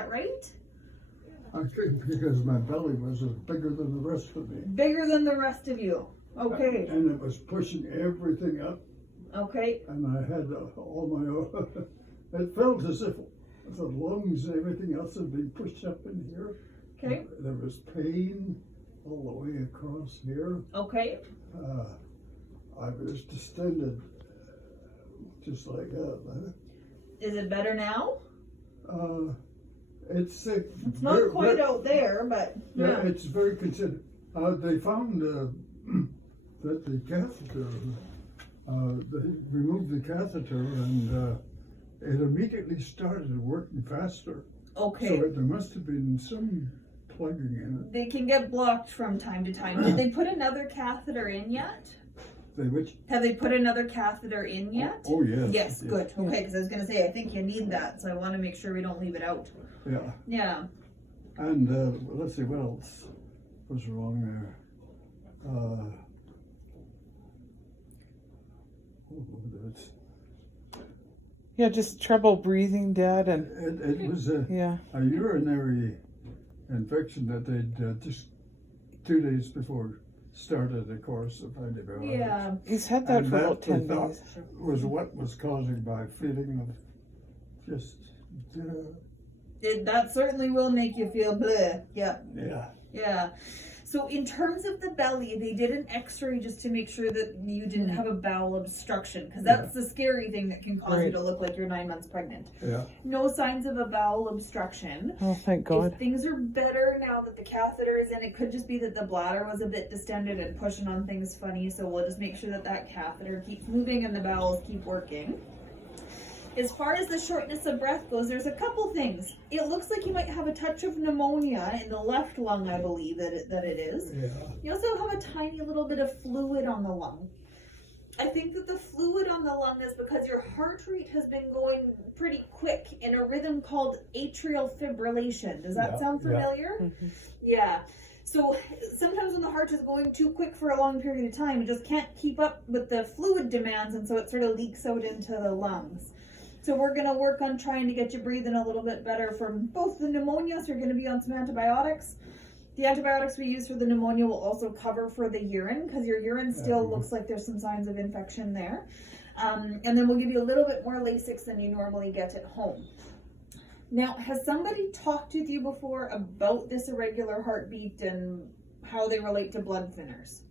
that right? I think because my belly was bigger than the rest of me. Bigger than the rest of you. Okay. And it was pushing everything up, Okay. and I had all my, it felt as if the lungs and everything else had been pushed up in here. Okay. There was pain all the way across here. Okay. I was distended, just like that. Is it better now? It's not quite out there, but yeah, it's very considered. They found that the catheter, they removed the catheter, and it immediately started working faster. Okay. So there must have been some plugging in it. They can get blocked from time to time. Did they put another catheter in yet? Have they put another catheter in yet? Oh yes. Yes, good. Okay, because I was going to say, I think you need that, so I want to make sure we don't leave it out. Yeah. Yeah. And let's see, what else was wrong there? Yeah, just trouble breathing, Dad, and It was a urinary infection that they'd just 2 days before started a course of antibiotics. Yeah. he's had that And for about they 10 thought days. was what was causing my feeling of just, That certainly will make you feel bleh. Yeah. yeah. Yeah. So in terms of the belly, they did an x-ray just to make sure that you didn't have a bowel obstruction, because that's the scary thing that can cause you to look like you're 9 months pregnant. Yeah. No signs of a bowel obstruction. Oh, thank God. If things are better now that the catheter is in, it could just be that the bladder was a bit distended and pushing on things funny, so we'll just make sure that that catheter keeps moving and the bowels keep working. As far as the shortness of breath goes, there's a couple things. It looks like you might have a touch of pneumonia in the left lung, I believe that it is. Yeah. You also have a tiny little bit of fluid on the lung. I think that the fluid on the lung is because your heart rate has been going pretty quick in a rhythm called atrial fibrillation. Does that sound familiar? Mm-hmm. Yeah. So sometimes when the heart is going too quick for a long period of time, it just can't keep up with the fluid demands, and so it sort of leaks out into the lungs. So we're going to work on trying to get you breathing a little bit better from both the pneumonia, so you're going to be on some antibiotics. The antibiotics we use for the pneumonia will also cover for the urine, because your urine still looks like there's some signs of infection there. And then we'll give you a little bit more Lasix than you normally get at home. Now, has somebody talked with you before about this irregular heartbeat and how they relate to blood thinners?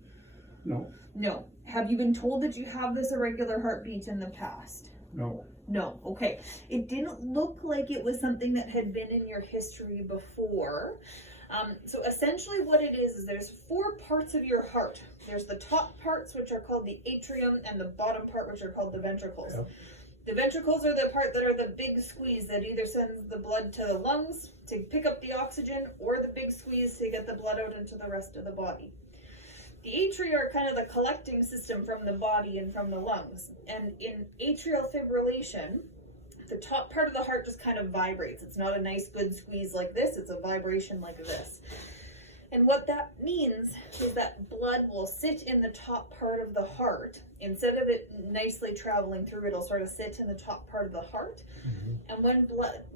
No. No. Have you been told that you have this irregular heartbeat in the past? No. No. Okay. It didn't look like it was something that had been in your history before. So essentially what it is there's 4 parts of your heart. There's the top parts, which are called the atrium, and the bottom part, which are called the ventricles. Yep. The ventricles are the part that are the big squeeze that either sends the blood to the lungs to pick up the oxygen, or the big squeeze to get the blood out into the rest of the body. The atria are kind of the collecting system from the body and from the lungs. And in atrial fibrillation, the top part of the heart just kind of vibrates. It's not a nice good squeeze like this, it's a vibration like this. And what that means is that blood will sit in the top part of the heart. Instead of it nicely traveling through, it'll sort of sit in the top part of the heart. Mm-hmm. And when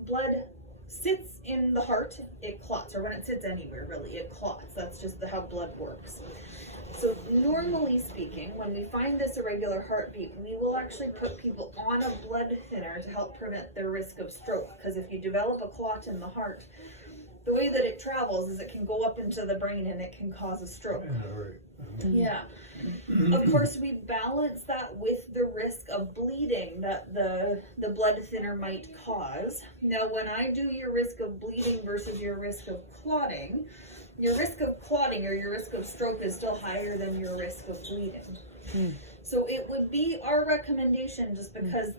blood sits in the heart, it clots. Or when it sits anywhere, really, it clots. That's just how blood works. So normally speaking, when we find this irregular heartbeat, we will actually put people on a blood thinner to help prevent their risk of stroke. Because if you develop a clot in the heart, the way that it travels is it can go up into the brain and it can cause a stroke. Yeah. Of course, we balance that with the risk of bleeding that the blood thinner might cause. Now, when I do your risk of bleeding versus your risk of clotting, your risk of clotting or your risk of stroke is still higher than your risk of bleeding. So it would be our recommendation, just because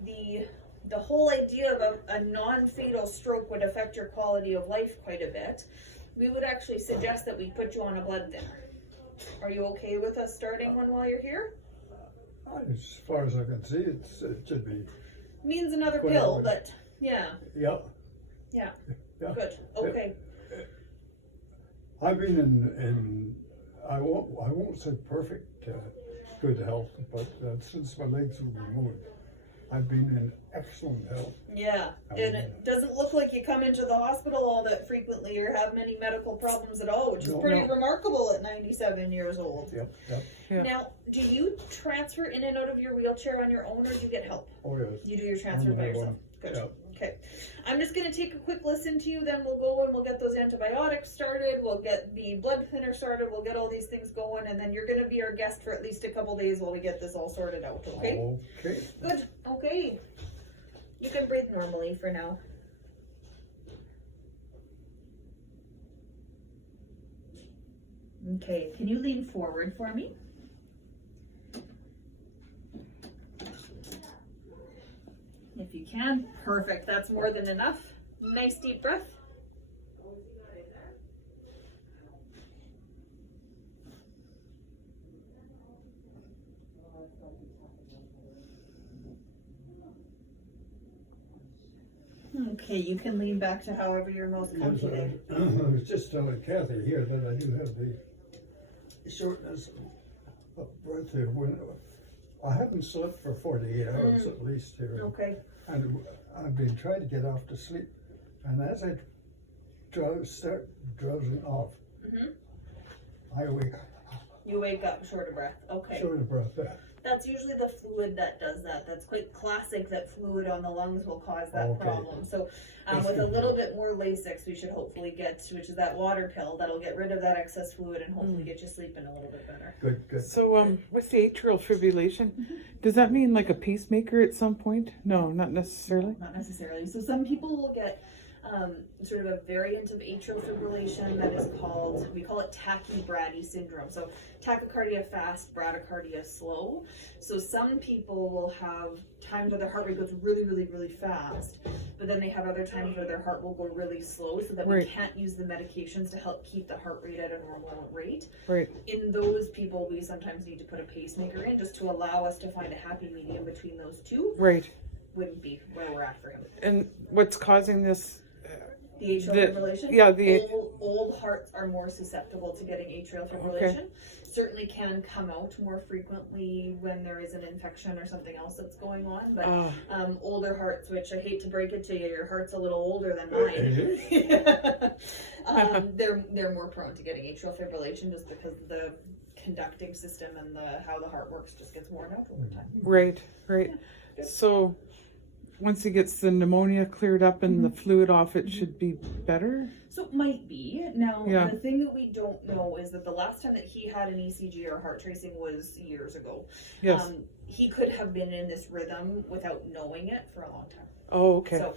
the whole idea of a non-fatal stroke would affect your quality of life quite a bit. We would actually suggest that we put you on a blood thinner. Are you okay with us starting one while you're here? As far as I can see, it should be. Means another pill, but yeah. Yeah. Yeah. Good. Okay. I've been in I won't say perfect good health, but since my legs were removed, I've been in excellent health. Yeah, I and mean, it doesn't look like you come into the hospital all that frequently or have many medical problems at all, which is No. pretty No. remarkable at 97 years old. Yep, yep. Yeah. Now, do you transfer in and out of your wheelchair on your own, or do you get help? Oh, yes. You do your transfer On by my yourself. own. Good. Yep. Okay. I'm just going to take a quick listen to you, then we'll go and we'll get those antibiotics started, we'll get the blood thinner started, we'll get all these things going, and then you're going to be our guest for at least a couple days while we get this all sorted out, okay? Okay. Good. Okay. You can breathe normally for now. Okay, can you lean forward for me? If you can, perfect. That's more than enough. Nice deep breath. Okay, you can lean back to however you're most Yes, comfy there. I was just telling Kathy here that I do have the shortness of breath here. When I haven't slept for 48 hours at least here. Okay. And I've been trying to get off to sleep. And as I start drowsing off, Mhm. I wake up You wake up short of breath. Okay. short of breath. That's usually the fluid that does that. That's quite classic that fluid on the lungs will cause that Okay. problem. So That's with a good. little bit more Lasix, we should hopefully get, which is that water pill that'll get rid of that excess fluid and hopefully get you sleeping a little bit better. Good, good. So, with the atrial fibrillation, does that mean like a pacemaker at some point? No, not necessarily. Not necessarily. So some people will get sort of a variant of atrial fibrillation that is called, we call it tachybrady syndrome. So tachycardia fast, bradycardia slow. So some people will have times where their heart rate goes really, really, really fast, but then they have other times where their heart will go really slow so that we Right. can't use the medications to help keep the heart rate at a normal rate. Right. In those people, we sometimes need to put a pacemaker in just to allow us to find a happy medium between those two. Right. Wouldn't be where we're at for him. And what's causing this? The atrial The- fibrillation? yeah, the- old hearts are more susceptible to getting atrial fibrillation. Certainly can come out more frequently when there is an infection or something else that's going on. But older hearts, which I hate to break it to you, your heart's a little older than mine. They're more prone to getting atrial fibrillation just because the conducting system and how the heart works just gets worn out over time. Right. Right. Good. So, once he gets the pneumonia cleared up and the fluid off, it should be better. So it might be. Now, Yeah. the thing that we don't know is that the last time that he had an ECG or heart tracing was years ago. Yes. He could have been in this rhythm without knowing it for a long time. Oh, okay. So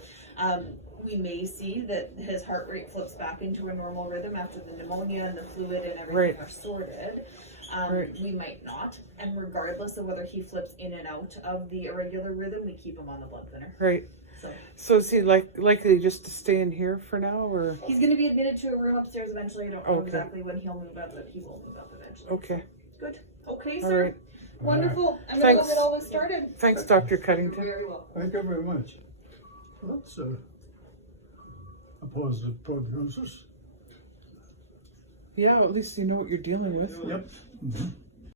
we may see that his heart rate flips back into a normal rhythm after the pneumonia and the fluid and everything Right. are sorted. Right. We might not. And regardless of whether he flips in and out of the irregular rhythm, we keep him on the blood thinner. Right. So So is he likely just to stay in here for now, or? he's going to be admitted to a room upstairs eventually. I don't know Okay. exactly when he'll move up, but he will move up eventually. Okay. Good. Okay, All sir. right. Wonderful. I'm going to go Thanks. get all this started. Thanks, Dr. You're Cuddington. very welcome. Thank you very much. That's a positive prognosis. Yeah, at least you know what you're dealing with. Yep.